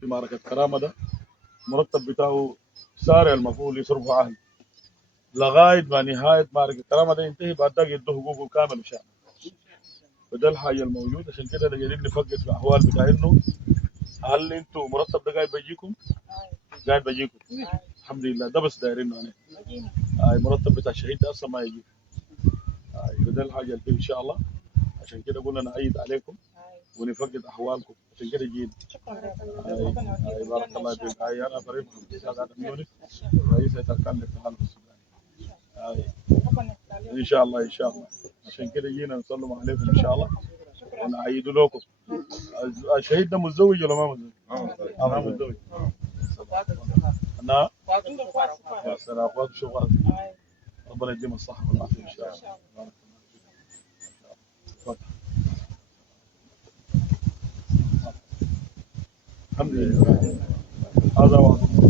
في معركة كرامة ده المرتب بتاعه سارع المفروض يصرفه أهل لغاية ما نهاية معركة كرامة ده ينتهي، بعد ذاك يدوه حقوقه كامل وشامل. فده الحاجة الموجودة. عشان كده جايين نفكر في الأحوال بتاع إنه هل أنتوا مرتب ده قاعد بيجيكم؟ قاعد بيجيكم الحمد لله. ده بس دايرين عليه. مرتب بتاع الشهيد ده أصلا ما يجي. فده الحاجة اللي فيه إن شاء الله. عشان كده قلنا نعيد عليكم ونفقد احوالكم. عشان كده جينا. بارك الله فيك. انا فريق محمد ادم يونس رئيس هيئه اركان الاتحاد السوداني. ان شاء الله ان شاء الله. عشان كده جينا نسلم عليكم ان شاء الله ونعيد لكم. الشهيد ده متزوج ولا ما متزوج؟ ما متزوج. انا سنة اخوات شغال. ربنا يديم الصحه والعافيه ان شاء الله. بارك الله فيك. الحمد لله. هذا واحد.